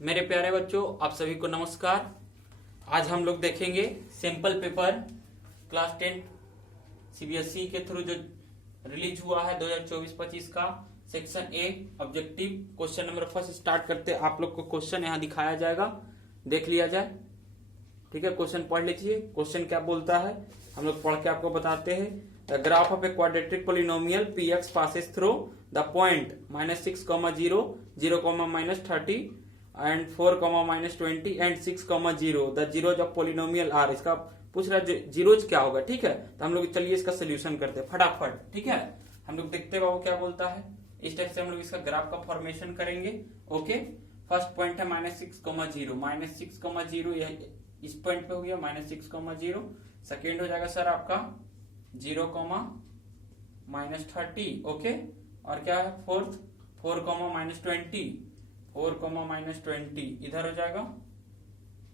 मेरे प्यारे बच्चों, आप सभी को नमस्कार। आज हम लोग देखेंगे सैंपल पेपर क्लास 10 सीबीएसई के थ्रू जो रिलीज हुआ है 2024-25 का section A objective question number first start करते। आप लोग को क्वेश्चन यहाँ दिखाया जाएगा, देख लिया जाए। ठीक है, क्वेश्चन पढ़ लीजिए। क्वेश्चन क्या बोलता है हम लोग पढ़ के आपको बताते हैं। The graph of a quadratic polynomial P X passes through the point -6, 0, 0, -30 and 4, -20 and 6, 0। The zeros of polynomial are. इसका पूछ रहा है जीरोज क्या होगा। ठीक है, तो हम लोग चलिए इसका सोल्यूशन करते हैं फटाफट। ठीक है, हम लोग देखते हैं बाबू क्या बोलता है। इस टाइप से हम लोग इसका ग्राफ का फॉर्मेशन करेंगे। ओके, फर्स्ट पॉइंट है -6, 0, -6, 0, यह इस पॉइंट पे हो गया -6, 0। सेकेंड हो जाएगा सर आपका 0, -30। ओके, और क्या है फोर्थ 4, -20, 4, -20 इधर हो जाएगा,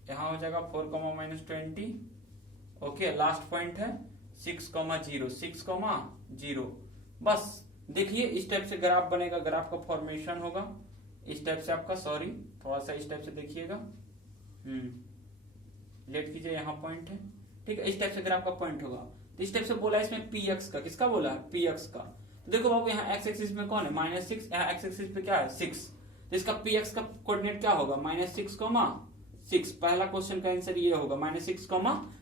यहां हो जाएगा 4, -20। ओके, लास्ट पॉइंट है 6, 0, 6, 0। बस देखिए इस टाइप से ग्राफ बनेगा, ग्राफ का फॉर्मेशन होगा इस टाइप से आपका। सॉरी, थोड़ा सा इस टाइप से देखिएगा। लेट कीजिए, यहाँ पॉइंट है। ठीक है, इस टाइप से ग्राफ का पॉइंट होगा। तो इस टाइप से बोला है इसमें पी एक्स का। किसका बोला है? पी एक्स का। तो देखो बाबू, यहाँ एक्स एक्सिस में कौन है? -6, यहाँ एक्स एक्सिस पे क्या है? 6। तो इसका पी एक्स का कोऑर्डिनेट क्या होगा? -6, 6। पहला क्वेश्चन का आंसर ये होगा -6,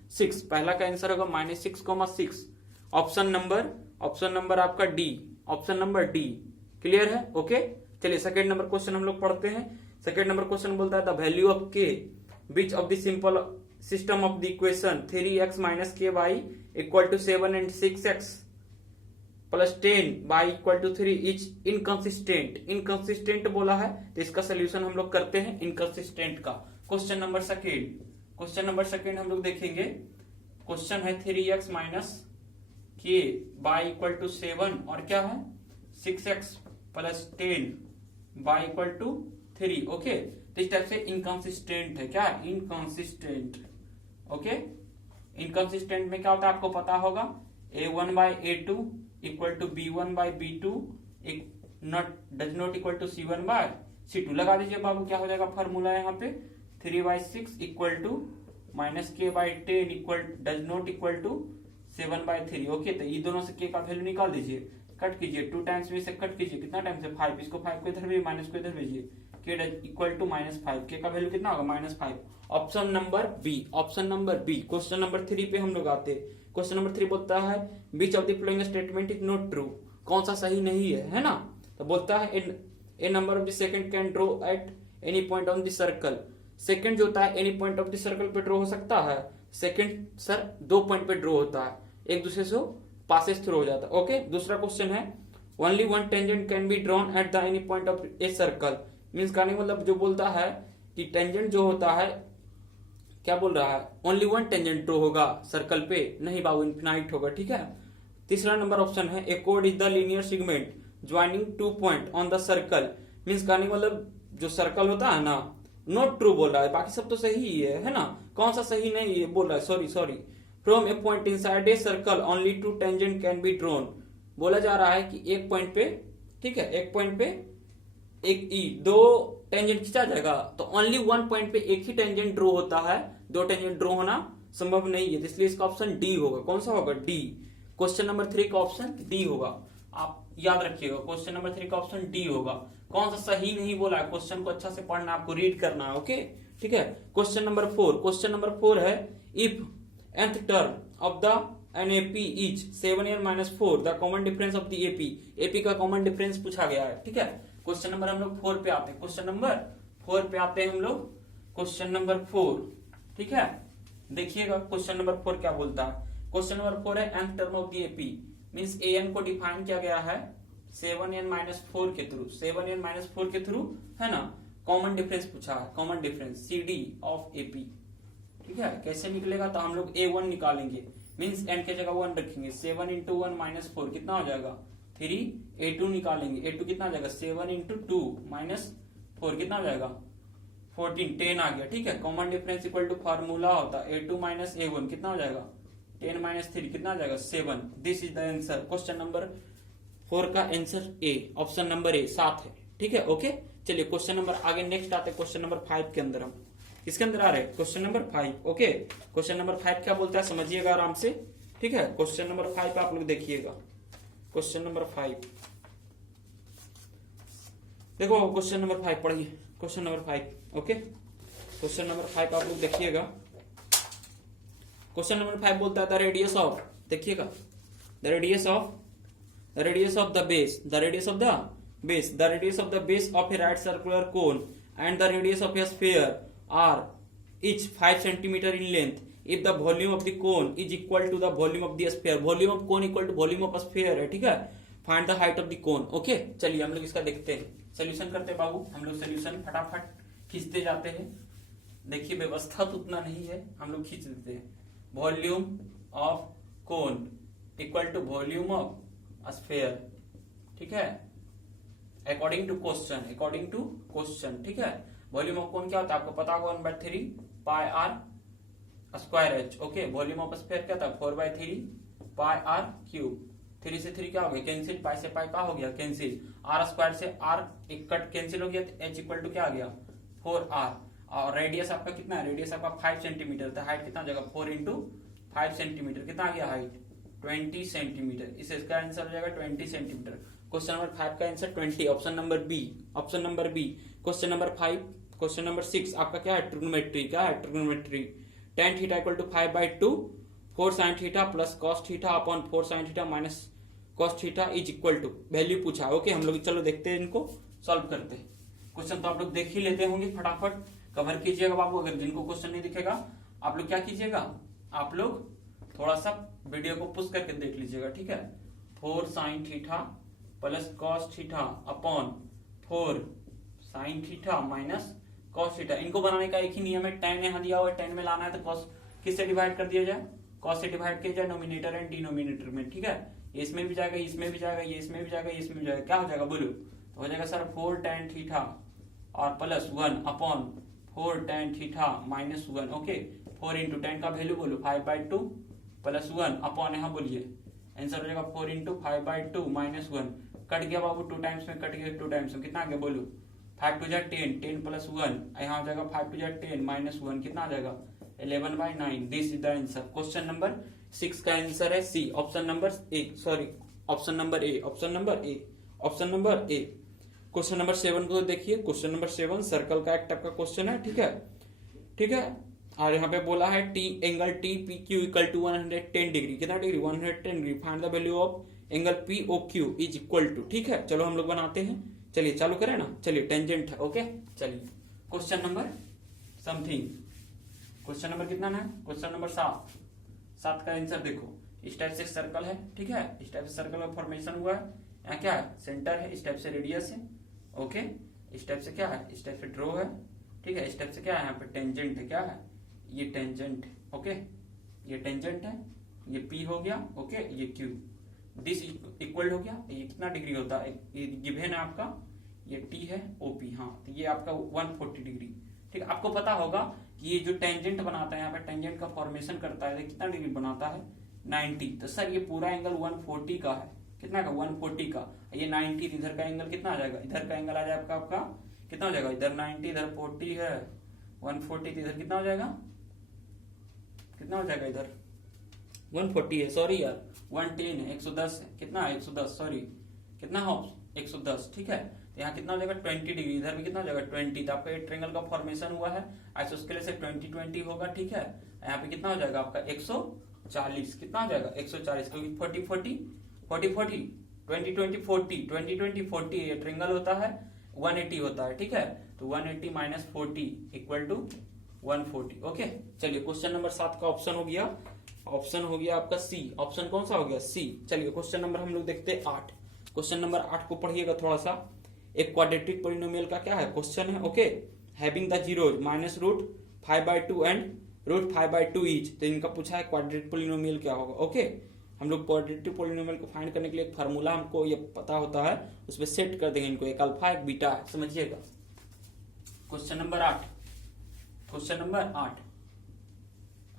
6। पहला का आंसर होगा -6, 6। ऑप्शन नंबर आपका D, option number D. Clear है? ओके, चलिए सेकंड नंबर क्वेश्चन हम लोग पढ़ते हैं। सेकंड नंबर क्वेश्चन बोलता है द वैल्यू ऑफ के विच of the simple system of the equation 3x - ky = 7 and 6x + 10 y = 3 is inconsistent. Inconsistent बोला है तो इसका सोल्यूशन हम लोग करते हैं इनकंसिस्टेंट का। क्वेश्चन नंबर सेकेंड हम लोग देखेंगे। क्वेश्चन है 3x - k y = 7 और क्या है 6x + 10 y = 3। ओके, तो इस टाइप से इनकंसिस्टेंट है। क्या? इनकंसिस्टेंट। ओके, इनकंसिस्टेंट में क्या होता है आपको पता होगा, a1/a2 = b1/b2 does not equal to c1/c2। लगा दीजिए बाबू, क्या हो जाएगा फॉर्मूला यहाँ पे 3/6 = -k/10 does not equal to 7/3। Okay, तो ये दोनों से k का वैल्यू निकाल दीजिए, कट कीजिए 2 टाइम्स में से कट कीजिए। कितना टाइम से? 5। इसको 5 को इधर भेजिए, माइनस को इधर भेजिए, k = -5। k का वैल्यू कितना होगा? -5। Option number B. Question number 3 पे हम लोग आते हैं। क्वेश्चन नंबर 3 बोलता है which of the following statement is not true. कौन सा सही नहीं है ना? तो बोलता है a number of the secant can draw at any point on the circle. Secant जो होता है any point of the circle पे ड्रॉ हो सकता है। सेकंड सर 2 पॉइंट पे ड्रॉ होता है, एक दूसरे से पासेस थ्रू हो जाता है। ओके, दूसरा क्वेश्चन है only one tangent can be drawn at the any point of a circle. Means का नहीं मतलब जो बोलता है कि टेंजेंट जो होता है, क्या बोल रहा है, ओनली वन टेंजेंट ड्रॉ होगा सर्कल पे, नहीं बाबू इन्फिनाइट होगा। ठीक है, तीसरा नंबर ऑप्शन है ए कोड is the linear segment joining 2 point on the circle. Means का नहीं मतलब जो सर्कल होता है ना, नॉट ट्रू बोल रहा है, बाकी सब तो सही ही है ना? कौन सा सही नहीं है बोल रहा है? Sorry from A point inside a circle only 2 tangent can be drawn. बोला जा रहा है कि एक पॉइंट पे, ठीक है, एक पॉइंट पे दो टेंजेंट खींचा जाएगा, तो ओनली 1 पॉइंट पे एक ही टेंजेंट ड्रॉ होता है, 2 टेंजेंट ड्रॉ होना संभव नहीं है। इसलिए इसका ऑप्शन डी होगा। कौन सा होगा? डी। क्वेश्चन नंबर 3 का ऑप्शन डी होगा, आप याद रखिएगा। क्वेश्चन नंबर 3 का ऑप्शन डी होगा। कौन सा सही नहीं बोला है, क्वेश्चन को अच्छा से पढ़ना, आपको रीड करना है। ओके, ठीक है। क्वेश्चन नंबर 4 है if nth term of the NAP is 7n - 4 the common difference of the AP का कॉमन डिफरेंस पूछा गया है। ठीक है, क्वेश्चन नंबर हम लोग 4 पे आते हैं। क्वेश्चन नंबर 4 पे आते हैं हम लोग। क्वेश्चन नंबर 4, ठीक है, देखिएगा क्वेश्चन नंबर 4 क्या बोलता है। क्वेश्चन नंबर 4 है nth term of the AP means an को डिफाइन किया गया है 7n - 4 के थ्रू, 7n - 4 के थ्रू, है ना? कॉमन डिफरेंस पूछा है, common difference CD of AP। ठीक है, कैसे निकलेगा? तो हम लोग A1 निकालेंगे, मींस n के जगह 1 रखेंगे। 7 × 1 - 4 कितना हो जाएगा? 3। A2 निकालेंगे, A2 कितना आ जाएगा? 7 × 2 - 4 कितना हो जाएगा? 14, 10 आ गया। ठीक है, common difference equal to formula होता है A2 - A1 कितना हो जाएगा? 10 - 3 कितना आ जाएगा? 7। This is the answer. Question number 4 का आंसर ए, ऑप्शन नंबर ए 7 है। ठीक है, ओके, चलिए क्वेश्चन नंबर आगे नेक्स्ट आते हैं क्वेश्चन नंबर 5 के अंदर। हम किसके अंदर आ रहे हैं? Question number 5। Okay, question number 5 क्या बोलता है समझिएगा आराम से, ठीक है। क्वेश्चन नंबर 5 आप लोग देखिएगा। क्वेश्चन नंबर 5 देखो, क्वेश्चन नंबर 5 पढ़िए। Question number 5 okay, question number 5 आप लोग देखिएगा। क्वेश्चन नंबर 5 बोलता है द रेडियस ऑफ, देखिएगा, the radius of the base, the radius of the base, the radius of the base of a right circular cone and the radius of a sphere are each 5 centimeter in length if the volume of the cone is equal to the volume of the sphere, volume of cone equal to volume of sphere है, ठीक है। Find the height of the cone. Okay, चलिए हम लोग इसका देखते हैं, solution करते हैं बाबू। हम लोग सोल्यूशन फटाफट खींचते जाते हैं। देखिए व्यवस्था तो उतना नहीं है, हम लोग खींच देते हैं। Volume of cone equal to volume of sphere, ठीक है, अकॉर्डिंग टू क्वेश्चन, ठीक है। वॉल्यूम ऑफ कोन क्या होता है आपको पता होगा, 1/3 pi r square h. Okay, volume of sphere क्या था, 4/3 पाई आर क्यूब। 3 से 3 क्या हो गया कैंसिल, पाई से पाई क्या हो गया कैंसिल, आर स्क्वायर से आर एक कट कैंसिल हो गया, तो एच इक्वल टू क्या आ गया 4r। और रेडियस आपका कितना है, रेडियस आपका 5 सेंटीमीटर था, हाइट कितना जगह 4 × 5 सेंटीमीटर, कितना आ गया हाइट 20 सेंटीमीटर। इसका आंसर हो जाएगा 20 सेंटीमीटर। क्वेश्चन नंबर 5 का answer 20, option number B, option number B. Question number 5, question number 6 आपका क्या है, ट्रिग्नोमेट्री, क्या है trigonometry. tan theta equal to 5/2 4 sin theta plus cos theta upon 4 sin theta minus cos theta is equal to, value पूछा। Okay, हम लोग चलो देखते हैं, इनको सॉल्व करते हैं। क्वेश्चन तो आप लोग देख ही लेते होंगे, फटाफट कवर कीजिएगा बाबू। अगर जिनको क्वेश्चन नहीं दिखेगा आप लोग क्या कीजिएगा, आप लोग थोड़ा सा वीडियो को पुश करके देख लीजिएगा, ठीक है। 4 sin theta plus cos theta upon 4 sin theta minus cos theta. इनको बनाने का एक ही नियम है, tan यहाँ दिया हुआ है, tan में लाना है तो cos किससे डिवाइड कर दिया जाए, cos से डिवाइड किया जाए नोमिनेटर एंड डिनोमिनेटर में, ठीक है। इसमें भी जाएगा, इसमें भी जाएगा, ये इसमें भी जाएगा, ये इसमें भी जाएगा, क्या हो जाएगा बोलो, तो हो जाएगा सर 4 tan थीटा और plus 1 upon 4 tan theta minus 1। Okay, 4 × tan का वैल्यू बोलो 5/2 प्लस 1 अपॉन यहाँ बोलिए, आंसर हो जाएगा 4 × 5/2 माइनस 1। कट गया बाबू, 2 टाइम्स में कट गया, 2 टाइम्स में कितना आ गया बोलो, 5 × 2 = 10, 10 प्लस 1 यहाँ हो जाएगा 5 × 2 = 10 माइनस 1 कितना आ जाएगा 11/9। This is the answer. Question number 6 का आंसर है C, option number A, sorry option number A, option number A, option number A. Question number 7 को देखिए। क्वेश्चन नंबर 7 सर्कल का एक टाइप का क्वेश्चन है, ठीक है, ठीक है। और यहाँ पे बोला है T angle T P Q equal to 110 degree, कितना degree 110 degree. Find the value of angle P O Q is equal to, ठीक है। चलो हम लोग बनाते हैं, चलिए चालू करें ना, चलिए टेंजेंट है। ओके, चलिए question number something, question number कितना है, क्वेश्चन नंबर 7 का आंसर देखो। इस टाइप से सर्कल है, ठीक है, इस टाइप से सर्कल का फॉर्मेशन हुआ है। यहाँ क्या है, सेंटर है, इस टाइप से रेडियस है। ओके, इस टाइप से क्या है, इस टाइप से ड्रॉ है, ठीक है। इस टाइप से क्या है, यहाँ पे टेंजेंट है, क्या है ये टेंजेंट है। ओके, ये टेंजेंट है, ये पी हो गया, ओके, ये क्यू, दिस इक्वल हो गया। ये कितना डिग्री होता है, ये गिवन है आपका, ये टी है ओपी, हाँ, तो ये आपका 140 डिग्री, ठीक है। आपको पता होगा कि ये जो टेंजेंट बनाता है, यहाँ पे टेंजेंट का फॉर्मेशन करता है, कितना डिग्री बनाता है 90। तो सर ये पूरा एंगल 140 का है, कितना का 140 का, ये 90, इधर का एंगल कितना आ जाएगा, इधर का एंगल आ जाएगा आपका कितना हो जाएगा, इधर 90 इधर 40 है, 140 तो इधर कितना हो जाएगा, कितना हो जाएगा, इधर 140 है, सॉरी यार 110 है, 110 है, कितना है 110, सॉरी कितना हो 110, ठीक है। तो यहाँ कितना हो जाएगा 20 डिग्री, इधर भी कितना हो जाएगा 20। तो आपका ये ट्रायंगल का फॉर्मेशन हुआ है, आइसोस्केलेस से 20-20 होगा, ठीक है। यहाँ पे कितना हो जाएगा आपका 140, कितना हो जाएगा 140, क्योंकि 40-40 40-40 20-20 40 20-20 40 ये ट्रायंगल होता है, 180 होता है, ठीक है। तो 180 माइनस 40 इक्वल टू 140। ओके, चलिए क्वेश्चन नंबर 7 का ऑप्शन हो गया, ऑप्शन हो गया आपका सी। ऑप्शन कौन सा हो गया, सी। चलिए क्वेश्चन नंबर हम लोग देखते हैं 8। क्वेश्चन नंबर 8 को पढ़िएगा थोड़ा सा। एक क्वाड्रेटिक पॉलिनोमियल का क्या है क्वेश्चन है, okay, having the zeros minus root 5/2 and root 5/2 each. तो इनका पूछा है क्वाड्रेटिक पॉलिनोमियल क्या होगा। ओके, हम लोग क्वाड्रेटिक पॉलिनोमियल को फाइंड करने के लिए एक फार्मूला हमको ये पता होता है, उसमें सेट कर देंगे इनको, एक अल्फा एक बीटा है, समझिएगा। Question number 8, question number 8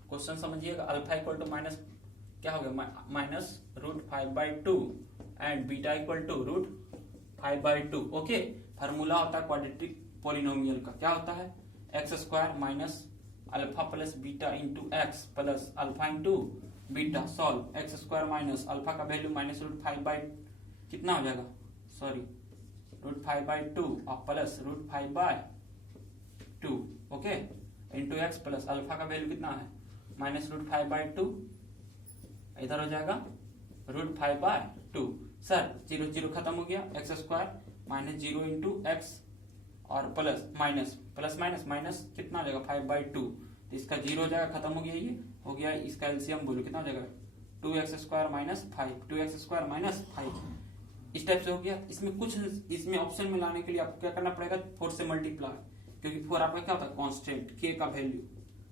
question समझिएगा। अल्फा इक्वल टू माइनस क्या हो गया, minus root 5/2 and beta equal to root 5/2। Okay, formula होता है क्वाड्रेटिक पॉलिनोमियल का, क्या होता है X square minus alpha plus beta into X plus alpha into beta solve X square minus alpha का वैल्यू माइनस √5/, कितना हो जाएगा, सॉरी √5/2 और plus √5/2 okay into X plus alpha का वैल्यू कितना है माइनस √5/2, इधर हो जाएगा √5/2। सर 0 0 खत्म हो गया, x square minus 0 into x और प्लस माइनस कितना हो जाएगा 5/2, तो इसका 0 हो जाएगा, खत्म हो गया, ये हो गया, इसका एलसीएम बोलो कितना हो जाएगा 2x स्क्वायर माइनस 5 इस टाइप से हो गया। इसमें ऑप्शन में लाने के लिए आपको क्या करना पड़ेगा 4 से मल्टीप्लाई, क्योंकि 4 आपका क्या होता है कांस्टेंट, k का वैल्यू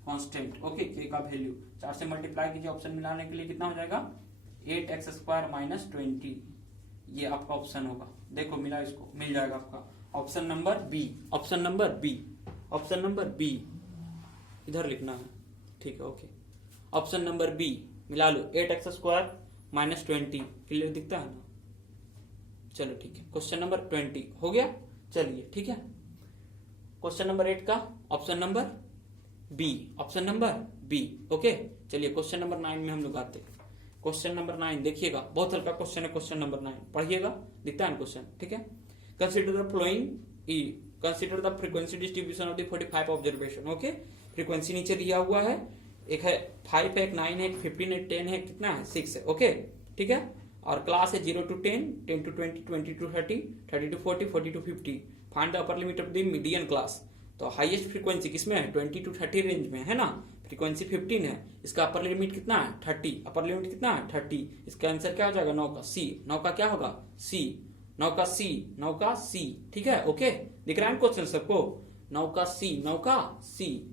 कांस्टेंट, ओके k का वैल्यू 4 से मल्टीप्लाई कीजिए ऑप्शन में लाने के लिए, कितना हो जाएगा 8x स्क्वायर माइनस 20, ये आपका ऑप्शन होगा। देखो मिला, इसको मिल जाएगा आपका ऑप्शन नंबर बी, इधर लिखना है, ठीक है ओके। ऑप्शन नंबर बी मिला लो, 8x स्क्वायर माइनस 20, क्लियर दिखता है ना, चलो ठीक है। क्वेश्चन नंबर 20 हो गया, चलिए ठीक है। क्वेश्चन नंबर 8 का ऑप्शन नंबर बी, ओके। चलिए क्वेश्चन नंबर 9 में हम लोग आते हैं। क्वेश्चन नंबर 9 देखिएगा, बहुत हल्का क्वेश्चन है, क्वेश्चन नंबर 9 पढ़िएगा, दिखता है क्वेश्चन, ठीक है। Consider the flowing consider the frequency distribution of the 45 observation, okay. Frequency नीचे दिया हुआ है, एक है 5 है, एक 9 है, एक 15 है, 10 है, कितना है 6 है, ओके ठीक है। और क्लास है 0 to 10, 10 to 20, 20 to 30, 30 to 40, 40 to 50। Find the upper limit of the median class, तो हाईएस्ट फ्रीक्वेंसी किसमें है 20 to 30 रेंज में है ना, फ्रीक्वेंसी 15 है, इसका अपर लिमिट कितना है 30, अपर लिमिट कितना है 30, इसका आंसर क्या हो जाएगा 9 का सी, 9 का क्या होगा सी, 9 का सी, ठीक है ओके। दिख रहा है क्वेश्चन सबको, 9 का सी,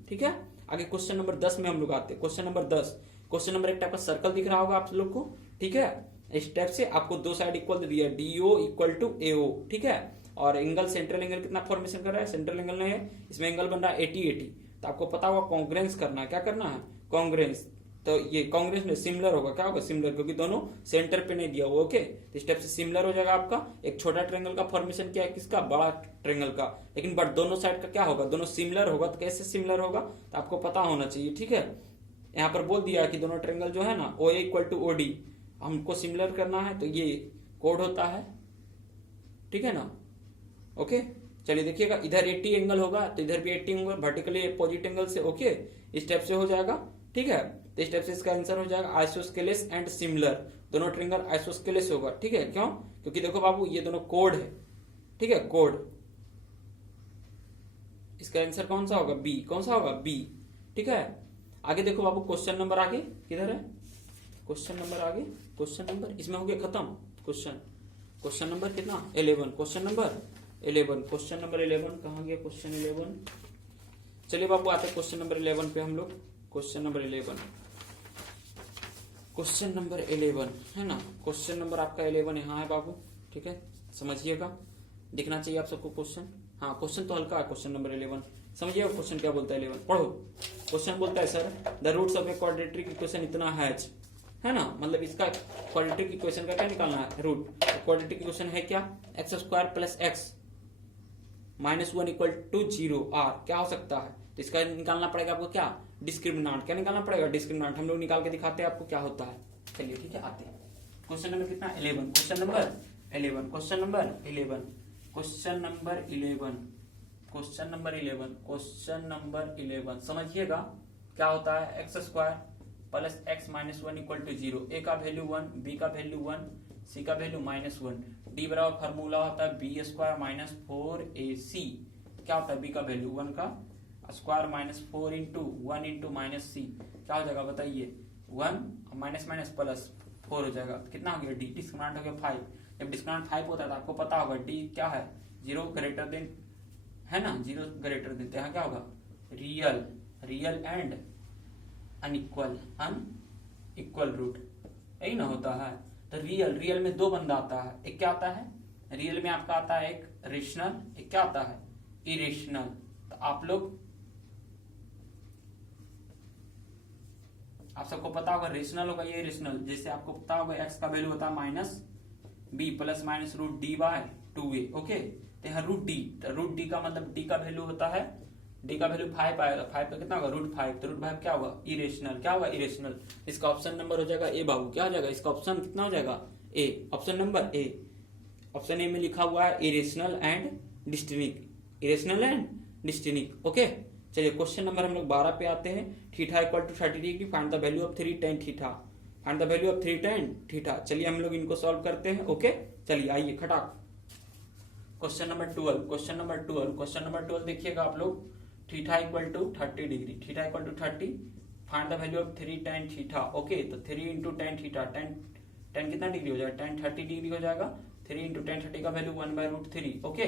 ठीक है। आगे क्वेश्चन नंबर 10 में हम लोग आते हैं। क्वेश्चन नंबर 10, क्वेश्चन नंबर एक टाइप का सर्कल दिख रहा होगा आप लोग को, ठीक है। इस टाइप से आपको दो साइड इक्वल दिया है, DO इक्वल टू AO, ठीक है। और एंगल, सेंट्रल एंगल कितना फॉर्मेशन कर रहा है, सेंट्रल एंगल नहीं है, इसमें एंगल बन रहा है 80, तो आपको पता होगा कॉन्ग्रेंस करना है, क्या करना है कॉन्ग्रेंस, तो ये कांग्रेस में सिमिलर होगा, क्या होगा सिमिलर, क्योंकि दोनों सेंटर पे नहीं दिया हुआ, ओके। तो स्टेप से सिमिलर हो जाएगा आपका। एक छोटा ट्रायंगल का फॉर्मेशन क्या है, किसका, बड़ा ट्रायंगल का, लेकिन बट दोनों साइड का क्या होगा, दोनों सिमिलर होगा, तो कैसे सिमिलर होगा, तो आपको पता होना चाहिए, ठीक है। यहाँ पर बोल दिया कि दोनों ट्रायंगल जो है ना OA इक्वल टू OD हमको सिमिलर करना है, तो ये कोड होता है, ठीक है ना, ओके। चलिए देखिएगा, इधर 80 एंगल होगा तो इधर भी 80 एंगल, वर्टिकली अपोजिट एंगल से, ओके। इस टाइप से हो जाएगा, ठीक है। तो इस टाइप से इसका आंसर हो जाएगा आइसोस्केलेस एंड सिमिलर, दोनों ट्रायंगल आइसोस्केलेस होगा, ठीक है। क्यों, क्योंकि देखो बाबू ये दोनों कोड है, ठीक है, कोड। इसका आंसर कौन सा होगा बी, कौन सा होगा बी, ठीक है। आगे देखो बाबू, क्वेश्चन नंबर आगे किधर है, क्वेश्चन नंबर आगे, क्वेश्चन नंबर इसमें हो गया खत्म। क्वेश्चन नंबर कितना 11, क्वेश्चन नंबर 11 कहाँ गया क्वेश्चन 11। चलिए बाबू आते हैं क्वेश्चन नंबर 11 पे हम लोग। क्वेश्चन नंबर 11 है ना, क्वेश्चन नंबर आपका 11 यहाँ है बाबू, ठीक है, समझिएगा, दिखना चाहिए आप सबको क्वेश्चन। हाँ क्वेश्चन तो हल्का है, क्वेश्चन नंबर 11 समझिएगा। क्वेश्चन क्या बोलता है 11 पढ़ो। क्वेश्चन बोलता है sir the roots of a quadratic equation इतना है ना, मतलब इसका क्वाड्रेटिक इक्वेशन का क्या निकालना है रूट। क्वाड्रेटिक इक्वेशन है क्या, X square plus X minus 1 equal to 0 are, क्या हो सकता है, तो इसका निकालना पड़ेगा आपको क्या डिस्क्रिमिनांट, क्या निकालना पड़ेगा डिस्क्रिमिनांट, हम लोग निकाल के दिखाते हैं आपको क्या होता है। चलिए ठीक है आते हैं क्वेश्चन नंबर कितना 11, क्वेश्चन नंबर 11 समझिएगा क्या होता है, X square plus X minus 1 equal to 0, A का वैल्यू 1, बी का वैल्यू 1, सी का वैल्यू -1, डी बराबर फार्मूला होता है बी स्क्वायर माइनस 4ac, क्या होता है बी का वैल्यू 1 का square minus 4 into 1 into minus C, क्या हो जाएगा बताइए 1 माइनस माइनस प्लस 4 हो जाएगा, कितना हो गया डी, डिस्क्रिमिनेंट हो गया 5। जब डिस्क्रिमिनेंट 5 होता है तो आपको पता होगा डी क्या है 0 ग्रेटर देन, है ना 0 ग्रेटर देन, तो यहाँ क्या होगा रियल एंड अनइक्वल रूट, यही ना होता है। तो रियल में दो बंदा आता है, एक क्या आता है रियल में आपका आता है एक रेशनल, एक क्या आता है इरेशनल। तो आप सबको पता होगा रेशनल होगा ये रेशनल, जैसे आपको पता होगा एक्स का वैल्यू होता है minus B plus minus root D by 2a, okay. तो यहाँ रूट डी, तो रूट डी का मतलब डी का वैल्यू होता है, डी का वैल्यू 5 आएगा, 5 का कितना होगा √5, तो √5 क्या होगा इरेशनल, क्या होगा इरेशनल। इसका ऑप्शन नंबर हो जाएगा ए बाबू, क्या हो जाएगा इसका ऑप्शन कितना हो जाएगा A, option number A. Option A में लिखा हुआ है irrational and distinct, irrational and distinct. Okay चलिए क्वेश्चन नंबर हम लोग 12 पे आते हैं। Theta equal to 30 degree, find the value of 3 tan theta, find the value of 3 tan theta. चलिए हम लोग इनको सॉल्व करते हैं। ओके चलिए आइए खटाक। Question number 12, question number 12, question number 12 देखिएगा आप लोग। Theta equal to 30 degree, theta equal to 30, find the value of 3 tan theta. Okay तो 3 इंटू tan थीटा, tan कितना डिग्री हो जाएगा, tan 30 डिग्री हो जाएगा। 3 इंटू tan 30 का वैल्यू 1/√3। ओके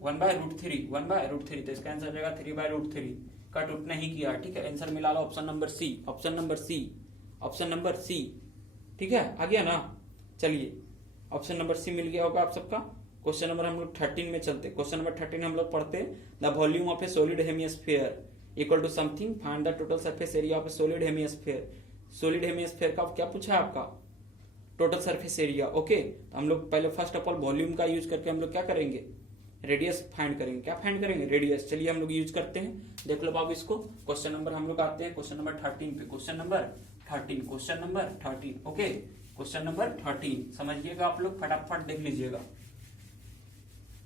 1/√3, 1/√3, तो इसका आंसर हो जाएगा 3/√3। कट उठ नहीं किया, ठीक है। आंसर मिला लो option number C, option number C, option number C, ठीक है आ गया ना। चलिए ऑप्शन नंबर सी मिल गया होगा आप सबका। क्वेश्चन नंबर हम लोग 13 में चलते। क्वेश्चन नंबर 13 हम लोग पढ़ते the volume of a solid hemisphere equal to something, find the total surface area of a solid hemisphere. Solid hemisphere का क्या पूछा है आपका, टोटल सरफेस एरिया। ओके तो हम लोग पहले फर्स्ट ऑफ ऑल वॉल्यूम का यूज करके हम लोग क्या करेंगे, रेडियस फाइंड करेंगे। क्या फाइंड करेंगे, रेडियस। चलिए हम लोग यूज करते हैं, देख लो बाबू इसको। क्वेश्चन नंबर हम लोग आते हैं क्वेश्चन नंबर 13 पे। Question number 13, question number 13। Okay question number 13 समझिएगा आप लोग, फटाफट देख लीजिएगा।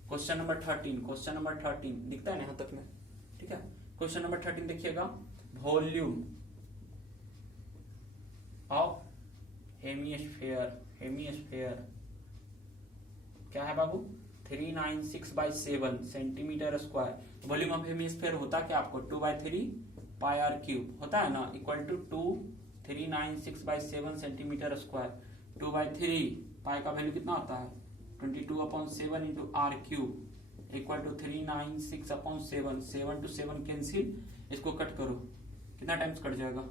क्वेश्चन नंबर 13, क्वेश्चन नंबर 13 दिखता है ना यहाँ तक में, ठीक है। क्वेश्चन नंबर 13 देखिएगा, वॉल्यूम ऑफ हेमिस्फीयर, हेमिस्फीयर क्या है बाबू 396/7 centimetre square. Volume of hemisphere होता क्या आपको 2/3 πr³ होता है ना, equal to 396/7 centimetre square. 2/3 pi का वैल्यू कितना होता है 22/7 into r³ equal to 396/7। 7 to 7 cancel, इसको कट करो कितना टाइम्स कट जाएगा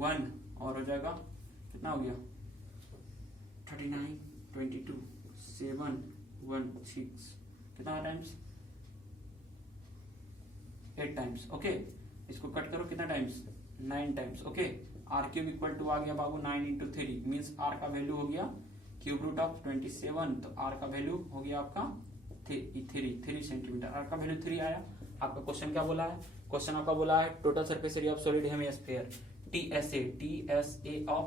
1 और हो जाएगा कितना हो गया 39, 22, 7, 1, 6 कितना टाइम्स 8 टाइम्स। ओके इसको कट करो कितना times 9 times. Okay r³ equal to आ गया बाबू 9 इंटू 3 मीन्स r का वैल्यू हो गया क्यूब रूट ऑफ 27, तो r का वैल्यू हो गया आपका 3 सेंटीमीटर। r का वैल्यू 3 आया। आपका क्वेश्चन क्या बोला है, क्वेश्चन आपका बोला है total surface area of solid hemisphere TSA of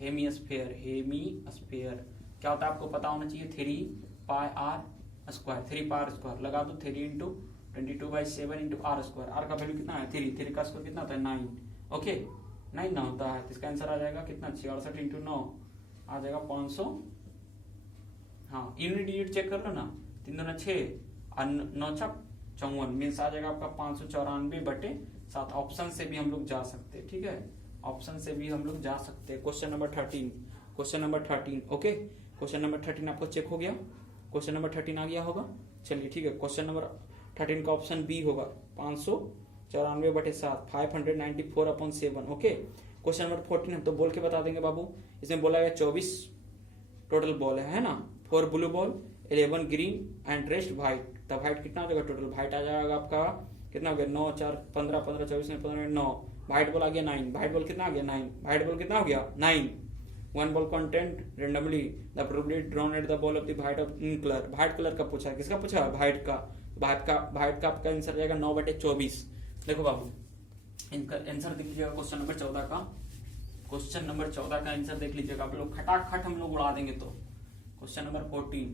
hemisphere. Hemisphere क्या होता है आपको पता होना चाहिए 3πr², 3πr² लगा दो 3 इंटू 22/7 इंटू r²। r का वैल्यू कितना है 3 का स्क्वायर कितना होता है 9। ओके 9 ना होता है, इसका आंसर आ जाएगा कितना 66 इंटू 9 आ जाएगा 500। हाँ यूनिट डिजिट चेक कर लो ना, 3 दूना 6 और 9 छक 54 मीन्स आ जाएगा आपका 594/7। ऑप्शन से भी हम लोग जा सकते हैं, ठीक है ऑप्शन से भी हम लोग जा सकते हैं। Question number 13, question number 13। Okay question number 13 आपको चेक हो गया, क्वेश्चन नंबर 13 आ गया होगा। चलिए ठीक है क्वेश्चन नंबर 13 का ऑप्शन बी होगा 594/7 594/7। ओके क्वेश्चन नंबर 14 हम तो बोल के बता देंगे बाबू। इसमें बोला गया 24 टोटल बॉल है ना, 4 blue ball 11 green and rest white. तब व्हाइट कितना हो जाएगा टोटल, व्हाइट आ जाएगा आपका कितना हो गया 9 4 15 15 24 15 9। व्हाइट बॉल आ गया 9, व्हाइट बॉल कितना आ गया 9, व्हाइट बॉल कितना हो गया 9। 1 ball content randomly the probability drawn at the ball of the white of in colour. White colour का पूछा है, किसका पूछा है व्हाइट का। व्हाइट का आपका आंसर जाएगा 9/24। देखो बाबू इनका आंसर देख लीजिएगा क्वेश्चन नंबर 14 का, क्वेश्चन नंबर 14 का आंसर देख लीजिएगा आप लोग, खटाखट हम लोग उड़ा देंगे। तो क्वेश्चन नंबर 14,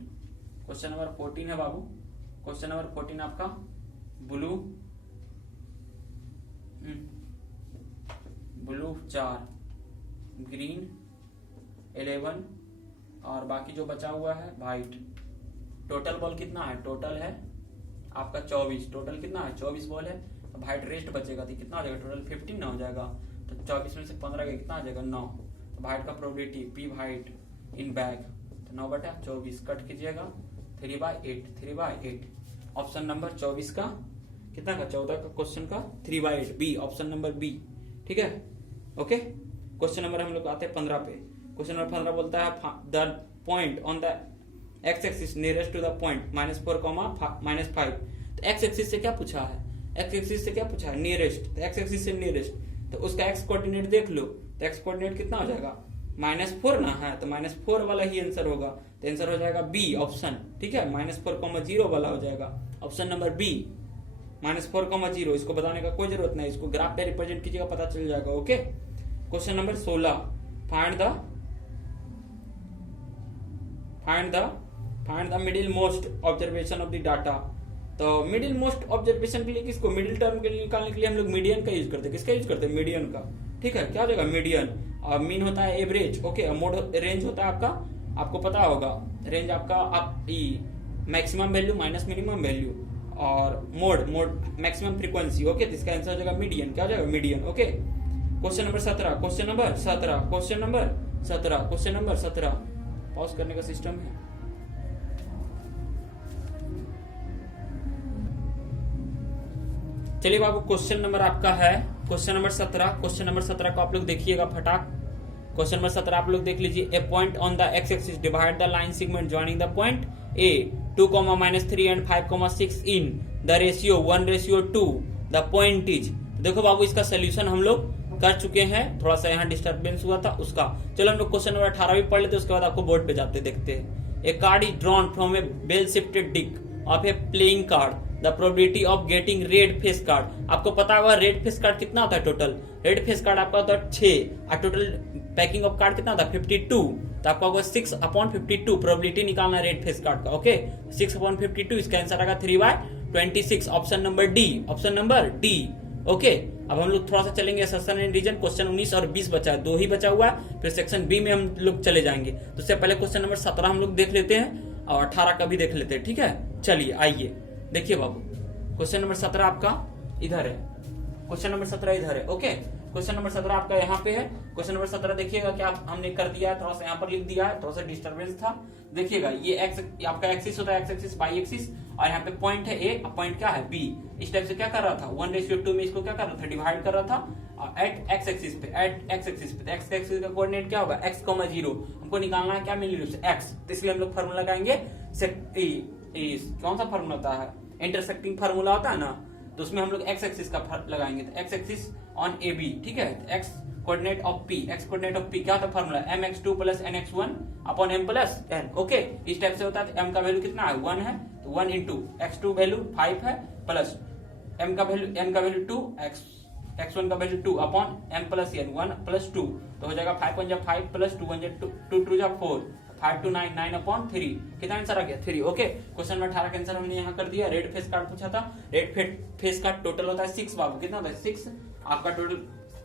क्वेश्चन नंबर 14 है बाबू। क्वेश्चन नंबर 14 आपका ब्लू 4 ग्रीन 11 और बाकी जो बचा हुआ है व्हाइट। टोटल बॉल कितना है, टोटल है आपका 24। टोटल कितना है 24 बॉल है, तो व्हाइट रेस्ट बचेगा तो कितना हो जाएगा टोटल 15 ना हो जाएगा, तो 24 में से 15 का कितना आ जाएगा 9। तो व्हाइट का probability P white in bag तो 9/24 कट कीजिएगा 3/8 ऑप्शन नंबर 24 का कितना का 14 का क्वेश्चन का 3/8 बी, ऑप्शन नंबर बी, ठीक है। ओके क्वेश्चन नंबर हम लोग आते हैं 15 पे। क्वेश्चन नंबर 15 बोलता है the point on the x axis nearest to the point -4, -5। तो एक्स एक्सिस से क्या पूछा है, एक्स एक्सिस से क्या पूछा है नियरेस्ट, तो एक्स एक्सिस से नियरेस्ट तो उसका एक्स कोऑर्डिनेट देख लो, तो एक्स कोऑर्डिनेट कितना हो जाएगा -4 ना है, तो -4 वाला ही आंसर होगा। तो आंसर हो जाएगा बी ऑप्शन, ठीक है, -4,0 वाला हो जाएगा ऑप्शन नंबर बी, -4,0। इसको बताने का कोई जरूरत नहीं, इसको ग्राफ पे रिप्रेजेंट कीजिएगा, पता चल जाएगा। Okay, question number 16, find the middle most observation of the data. तो मिडिल मोस्ट ऑब्जर्वेशन के लिए किसको, मिडिल टर्म के लिए निकालने के लिए हम लोग मीडियन का यूज करते हैं। किसका यूज करते हैं, मीडियन का, ठीक है। क्या हो जाएगा, मीडियन। और मीन होता है एवरेज, ओके। मोड रेंज होता है आपका, आपको पता होगा रेंज आपका, आप maximum value minus minimum value, और मोड मैक्सिमम फ्रीक्वेंसी, ओके। तो इसका आंसर हो जाएगा मीडियन। क्या हो जाएगा, median, okay. Question number 17 pause करने का सिस्टम है। चलिए बाबू, क्वेश्चन नंबर आपका है क्वेश्चन नंबर 17 को आप लोग देखिएगा फटाक। क्वेश्चन नंबर 17 आप लोग देख लीजिए। A point on the x axis divide the line segment joining the point A 2, -3 and 5,6 in the ratio 1:2 the point is. देखो बाबू, इसका सोल्यूशन हम लोग कर चुके हैं, थोड़ा सा यहाँ डिस्टर्बेंस हुआ था उसका। चलो हम लोग क्वेश्चन नंबर 18 भी पढ़ लेते, उसके बाद आपको बोर्ड पे जाते देखते हैं। A card is drawn from a well shuffled deck of a playing card, the probability of getting red face card. आपको पता होगा रेड फेस कार्ड कितना होता है टोटल, रेड फेस कार्ड आपका होता है 6, और टोटल पैकिंग ऑफ कार्ड कितना होता है 52। तो आपका होगा 6/52 प्रोबेबिलिटी निकालना है रेड फेस कार्ड का, ओके। 6/52, इसका आंसर आएगा 3/26 ऑप्शन नंबर डी, ओके। अब हम लोग थोड़ा सा चलेंगे सेक्शन एंड रीजन। क्वेश्चन 19 और 20 बचा है, 2 ही बचा हुआ है, फिर सेक्शन बी में हम लोग चले जाएंगे। तो उससे पहले क्वेश्चन नंबर 17 हम लोग देख लेते हैं और 18 का भी देख लेते हैं, ठीक है। चलिए आइए देखिए बाबू, क्वेश्चन नंबर 17 आपका इधर है, क्वेश्चन नंबर 17 इधर है, ओके। क्वेश्चन नंबर 17 आपका यहाँ पे है। क्वेश्चन नंबर 17 देखिएगा क्या हमने कर दिया है, थोड़ा सा यहाँ पर लिख दिया है, थोड़ा सा डिस्टर्बेंस था। देखिएगा ये एक्स आपका एक्सिस होता है, एक्स एक्सिस बाई एक्सिस, और यहाँ पे पॉइंट है ए, पॉइंट क्या है बी। इस टाइप से क्या कर रहा था, 1:2 में इसको क्या कर रहा था, डिवाइड कर रहा था एट एक्स एक्सिस पे, एक्स एक्सिस का कोऑर्डिनेट क्या होगा, x,0। हमको निकालना है क्या, मिल एक्स। तो इसलिए हम लोग फॉर्मूला लगाएंगे, कौन सा फॉर्मूला होता है, इंटरसेक्टिंग फार्मूला होता है ना, तो उसमें हम लोग एक्स एक्सिस का लगाएंगे। तो X axis on A B, ठीक है। एक्स कोऑर्डिनेट ऑफ पी, क्या होता है formula, mx2 + nx1 upon m + n, okay. इस टाइप से होता है। m का वैल्यू कितना है, 1 है, तो 1 इंटू x2 वैल्यू 5 है, प्लस m का वैल्यू, n का वैल्यू 2, x1 का वैल्यू 2 अपॉन m + n 1 + 2, तो हो जाएगा 5 × 5 + 2 × 2 2 4, 5 to 9 9/3। कितना आंसर आ गया, 3, ओके। क्वेश्चन नंबर 18 का आंसर हमने यहाँ कर दिया। रेड फेस कार्ड पूछा था, रेड फेस कार्ड टोटल होता है 6 बाबू, कितना होता है 6। आपका टोटल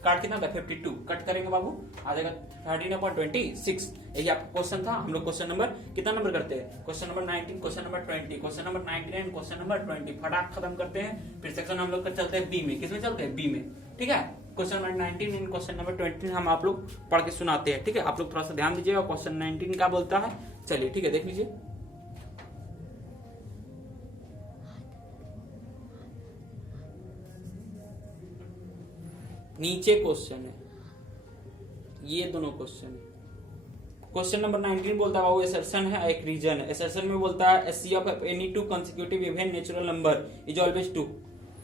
कार्ड कितना होता है 52, कट करेंगे बाबू, आ जाएगा 13/26। यही आपका क्वेश्चन था। हम लोग क्वेश्चन नंबर कितना नंबर करते हैं, question number 19, question number 20, question number 19 and question number 20 फटाक खत्म करते हैं। फिर सेक्शन हम लोग चलते हैं बी में। किसमें चलते हैं, बी में, ठीक है। Question number 19 and question number 20 हम आप लोग पढ़ के सुनाते हैं, ठीक है। आप लोग थोड़ा सा ध्यान दीजिएगा, क्वेश्चन 19 क्या बोलता है। चलिए ठीक है, देख लीजिए। नीचे क्वेश्चन है, ये दोनों क्वेश्चन है। क्वेश्चन नंबर 19 बोलता है वो असर्शन है, एक रीजन है। असर्शन में बोलता है SC of any 2 consecutive even natural number is always 2,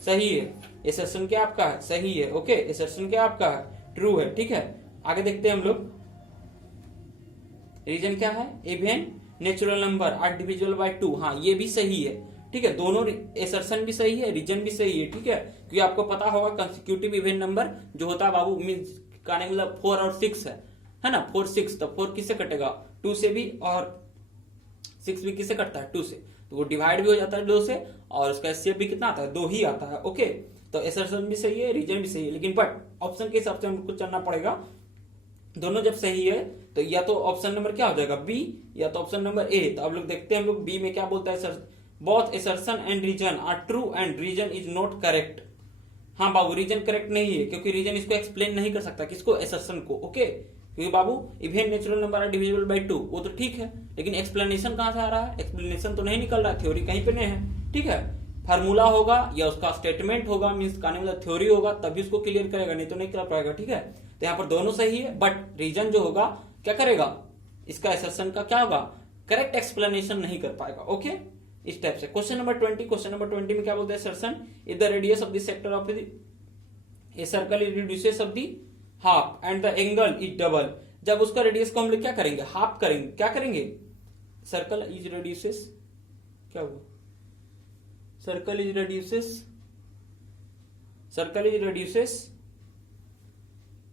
सही है। असर्शन क्या आपका है, सही है, ओके। असर्शन क्या आपका है, ट्रू है, ठीक है। आगे देखते हैं हम लोग, रीजन क्या है, even natural number are divisible by 2, हाँ ये भी सही है, ठीक है। दोनों असर्शन भी सही है, रीजन भी सही है, ठीक है। क्योंकि आपको पता होगा कंसेक्यूटिव इवन नंबर जो होता है बाबू मींस का मतलब 4 और 6 है ना, 4 6, तो 4 किससे कटेगा, 2 से भी, और 6 भी किससे कटता है, 2 से, तो वो डिवाइड भी हो जाता है 2 से, और उसका एचसीएफ भी कितना आता है, 2 ही आता है, ओके। तो असर्शन भी सही है, रीजन भी सही है, लेकिन बट ऑप्शन के हिसाब से हमको चलना पड़ेगा। दोनों जब सही है तो या तो ऑप्शन नंबर क्या हो जाएगा, बी, या तो ऑप्शन नंबर ए। तो अब लोग देखते हैं हम लोग बी में क्या बोलता है, sir both assertion and reason are true and reason is not correct. हाँ बाबू, रीजन करेक्ट नहीं है, क्योंकि रीजन इसको एक्सप्लेन नहीं कर सकता, किसको, असर्शन को, ओके। क्योंकि बाबू even natural number are divisible by 2, वो तो ठीक है, लेकिन एक्सप्लेनेशन कहां से आ रहा है, एक्सप्लेनेशन तो नहीं निकल रहा है, थ्योरी कहीं पे नहीं है, ठीक है। फार्मूला होगा या उसका स्टेटमेंट होगा, मीन्स का मतलब थ्योरी होगा, तभी उसको क्लियर करेगा, नहीं तो नहीं कर पाएगा, ठीक है। तो यहाँ पर दोनों सही है, बट रीजन जो होगा क्या करेगा, इसका असर्शन का क्या होगा, करेक्ट एक्सप्लेनेशन नहीं कर पाएगा, ओके। इस टाइप से क्वेश्चन नंबर 20, क्वेश्चन नंबर 20 में क्या बोलते हैं, assertion if the radius of the sector of a circle is reduces of the half and the angle is double जब उसका रेडियस को हम लोग क्या करेंगे, हाफ करेंगे, क्या करेंगे, सर्कल इज रेड्यूसेस, क्या हुआ, circle is reduces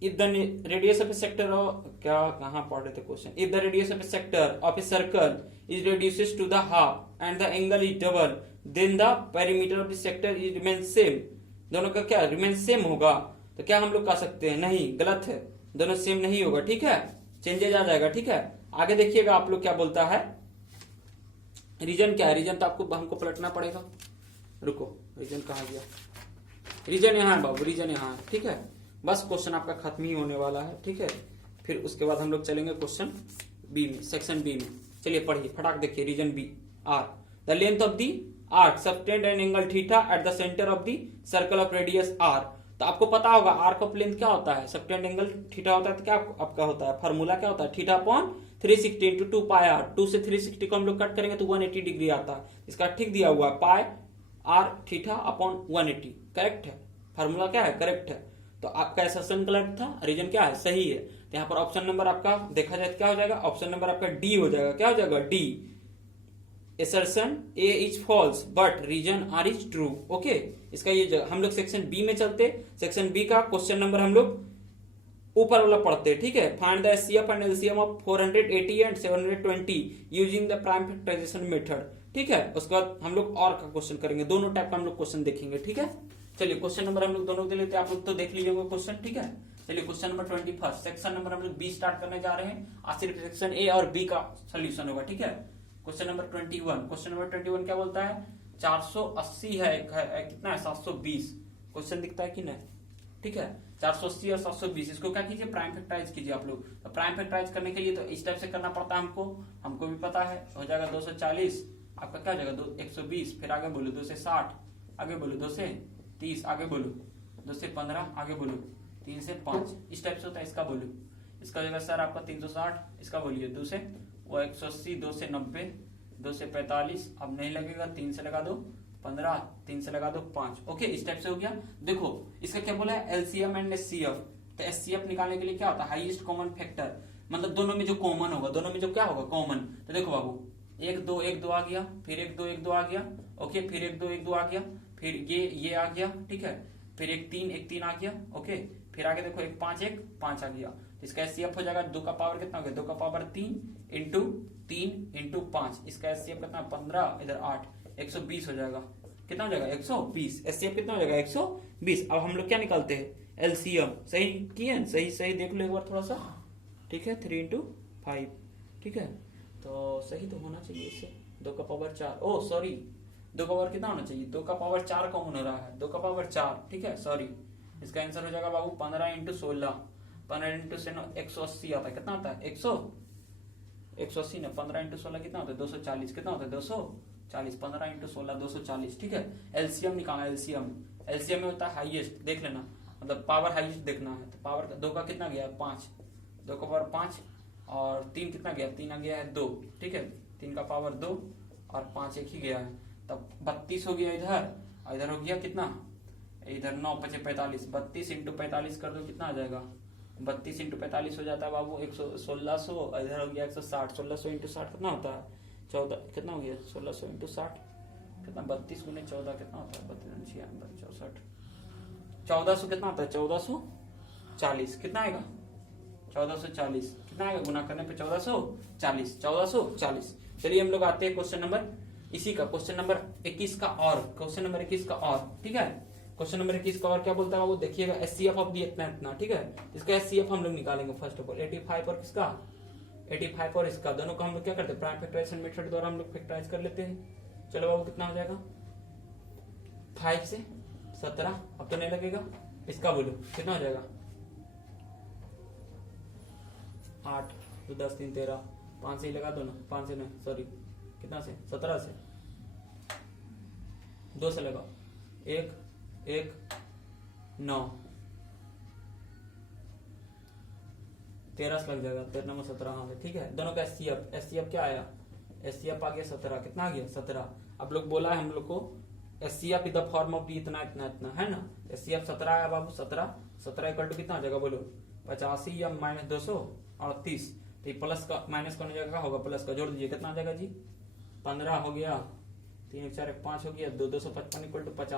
if the radius of a sector of, क्या कहाँ पढ़ रहे थे question, if the radius of a sector of a circle is reduces to the half and the angle is double then the perimeter of the sector is remains same, दोनों का क्या remains same होगा, तो क्या हम लोग कह सकते हैं, नहीं, गलत है, दोनों सेम नहीं होगा, ठीक है, चेंजेज आ जाएगा, ठीक है। आगे देखिएगा आप लोग क्या बोलता है, रीजन क्या है, रीजन तो आपको हमको पलटना पड़ेगा, रुको, रीजन कहाँ गया, रीजन यहाँ है बाबू, रीजन यहाँ है, ठीक है, बस क्वेश्चन आपका खत्म ही होने वाला है, ठीक है। फिर उसके बाद हम लोग चलेंगे क्वेश्चन बी में, सेक्शन बी में। चलिए पढ़िए फटाक, देखिए reason B, are the length of the arc subtend an angle theta at the centre of the circle of radius R. तो आपको पता होगा आर्क ऑफ लेंथ क्या होता है, सबटेंड एंगल थीटा होता है, तो क्या आपका होता है, फॉर्मूला क्या होता है, theta upon 360 into 2 pi R. 2 से 360 को हम लोग कट करेंगे तो 180 डिग्री आता है, इसका ठीक दिया हुआ है, पाई आर थीटा अपॉन 180, करेक्ट है, फॉर्मूला क्या है, करेक्ट है। तो आपका एसर्शन गलत था, रीजन क्या है, सही है। तो यहाँ पर ऑप्शन नंबर आपका देखा जाए तो क्या हो जाएगा, ऑप्शन नंबर आपका डी हो जाएगा, क्या हो जाएगा, D. Assertion A is false but reason R is true, okay. इसका ये हम लोग सेक्शन बी में चलते, सेक्शन बी का क्वेश्चन नंबर हम लोग ऊपर वाला पढ़ते हैं, ठीक है। Find the HCF and LCM of 480 and 720 using the prime factorisation method, ठीक है। उसके बाद हम लोग और का क्वेश्चन करेंगे, दोनों टाइप का हम लोग क्वेश्चन देखेंगे, ठीक है। चलिए क्वेश्चन नंबर हम लोग दोनों दे लेते हैं, आप लोग तो देख लीजिएगा क्वेश्चन, ठीक है। चलिए क्वेश्चन नंबर 21 सेक्शन नंबर हम लोग बी स्टार्ट करने जा रहे हैं, आज सिर्फ सेक्शन ए और बी का सोल्यूशन होगा, ठीक है। क्वेश्चन नंबर 21, क्वेश्चन नंबर 21 क्या बोलता है, 480 है, कितना है, 720, क्वेश्चन दिखता है कि नहीं, ठीक है। 480 और 720, इसको क्या कीजिए, प्राइम फैक्टराइज कीजिए आप लोग। तो प्राइम फैक्टराइज करने के लिए तो इस टाइप से करना पड़ता है हमको भी पता है, हो जाएगा 240, आपका क्या हो जाएगा 120, फिर आगे बोलो 2 से 60, आगे बोलो 2 से 30, आगे बोलो 2 से 15, आगे बोलो 3 से 5, इस टाइप से होता है। इसका बोलो, इसका जगह सर आपका 360, इसका बोलिए 2 से वो 180, 2 से 90, 2 से 45, अब नहीं लगेगा, 3 से लगा दो 15, 3 से लगा दो 5, ओके, इस टाइप से हो गया। देखो इसका क्या बोला है, एलसीएम एंड एचसीएफ। तो एचसीएफ निकालने के लिए क्या होता है, हाईएस्ट कॉमन फैक्टर, मतलब दोनों में जो कॉमन होगा, दोनों में जो क्या होगा, कॉमन। तो देखो बाबू 1 2 1 2 आ गया, फिर 1 2 1 2 आ गया, ओके, फिर 1 2 1 2 आ गया, फिर ये आ गया, ठीक है, फिर 1 3 आ गया, ओके, फिर आगे देखो 1 5 आ गया। तो इसका एचसीएफ हो जाएगा 2 का पावर कितना हो गया, 2 का पावर 3 इंटू 3 इंटू 5, इसका एचसीएफ कितना 15, इधर 8, 120 हो जाएगा, कितना हो जाएगा 120, एचसीएफ कितना हो जाएगा 120। अब हम लोग क्या निकालते हैं, एलसीएम, सही किए, सही देख लो एक बार थोड़ा सा, ठीक है, 3 इंटू 5, ठीक है, तो सही तो होना चाहिए इससे, 2 का पावर 4, ओ सॉरी 2 का पावर कितना होना चाहिए, 2 का पावर 4 कॉमन हो रहा है, 2 का पावर 4, ठीक है, सॉरी। इसका आंसर हो जाएगा बाबू 15 इंटू 16, 15 इंटू 180 आता है, कितना आता है 180 ना, 15 इंटू 16 कितना होता है 240, कितना होता है 240, 15 इंटू 16 240, ठीक है। एलसीएम निकालना, एलसीएम में होता है हाईएस्ट, देख लेना, मतलब पावर हाईएस्ट देखना है। तो पावर 2 का कितना गया है 5, 2 का पावर 5 और 3 कितना गया, 3 आ गया है 2, ठीक है, 3 का पावर 2 और 5 एक ही गया है, तब 32 हो गया इधर, और इधर हो गया कितना, इधर 9 5 45, 32 इंटू 45 कर दो, कितना आ जाएगा, 32 इंटू 45 हो जाता है बाबू 1600, इधर हो गया 160, 1600 इंटू 60 कितना होता है 14, कितना हो गया 1600 इंटू 60 कितना, 32 गुने 14 कितना होता है 32 64, 1400 कितना होता है 1440, कितना आएगा 1440, कितना आएगा गुना करने पे 1440। चलिए हम लोग आते हैं क्वेश्चन नंबर इसी का, क्वेश्चन नंबर 21 का, और क्वेश्चन नंबर 21 का, और ठीक है, क्वेश्चन नंबर 21 का और क्या बोलता है वो देखिएगा, एचसीएफ ऑफ दी इतना इतना, ठीक है। इसका एचसीएफ हम लोग निकालेंगे फर्स्ट ऑफ ऑल, 85 और किसका, 85 और इसका, दोनों को हम लोग क्या करते हैं, प्राइम फैक्टराइजेशन मेथड द्वारा हम लोग फैक्टराइज कर लेते हैं। चलो बाबू कितना हो जाएगा, 5 से 17, अब तो नहीं लगेगा, इसका बोलो कितना हो जाएगा, 8 तो 10 3 13, 5 से ही लगा दो ना, 5 से नहीं सॉरी, कितना से 17 से, 2 से लगाओ, 1 1 9, 13 से लग जाएगा, 13 में 17, हाँ ठीक है। दोनों का एचसीएफ क्या आया, एचसीएफ आ गया 17, कितना आ गया 17। अब लोग बोला है हम लोग को HCF in the form of इतना इतना इतना, है ना, एचसीएफ 17 आया बाबू, 17 इक्वल टू कितना आ जाएगा बोलो, 85 या -200, 38। तो ये प्लस का माइनस का जगह का होगा प्लस का, जोड़ दीजिए कितना आ जाएगा जी 15 हो गया, 3 4 5 हो गया, 2 255 इक्वल टू 50।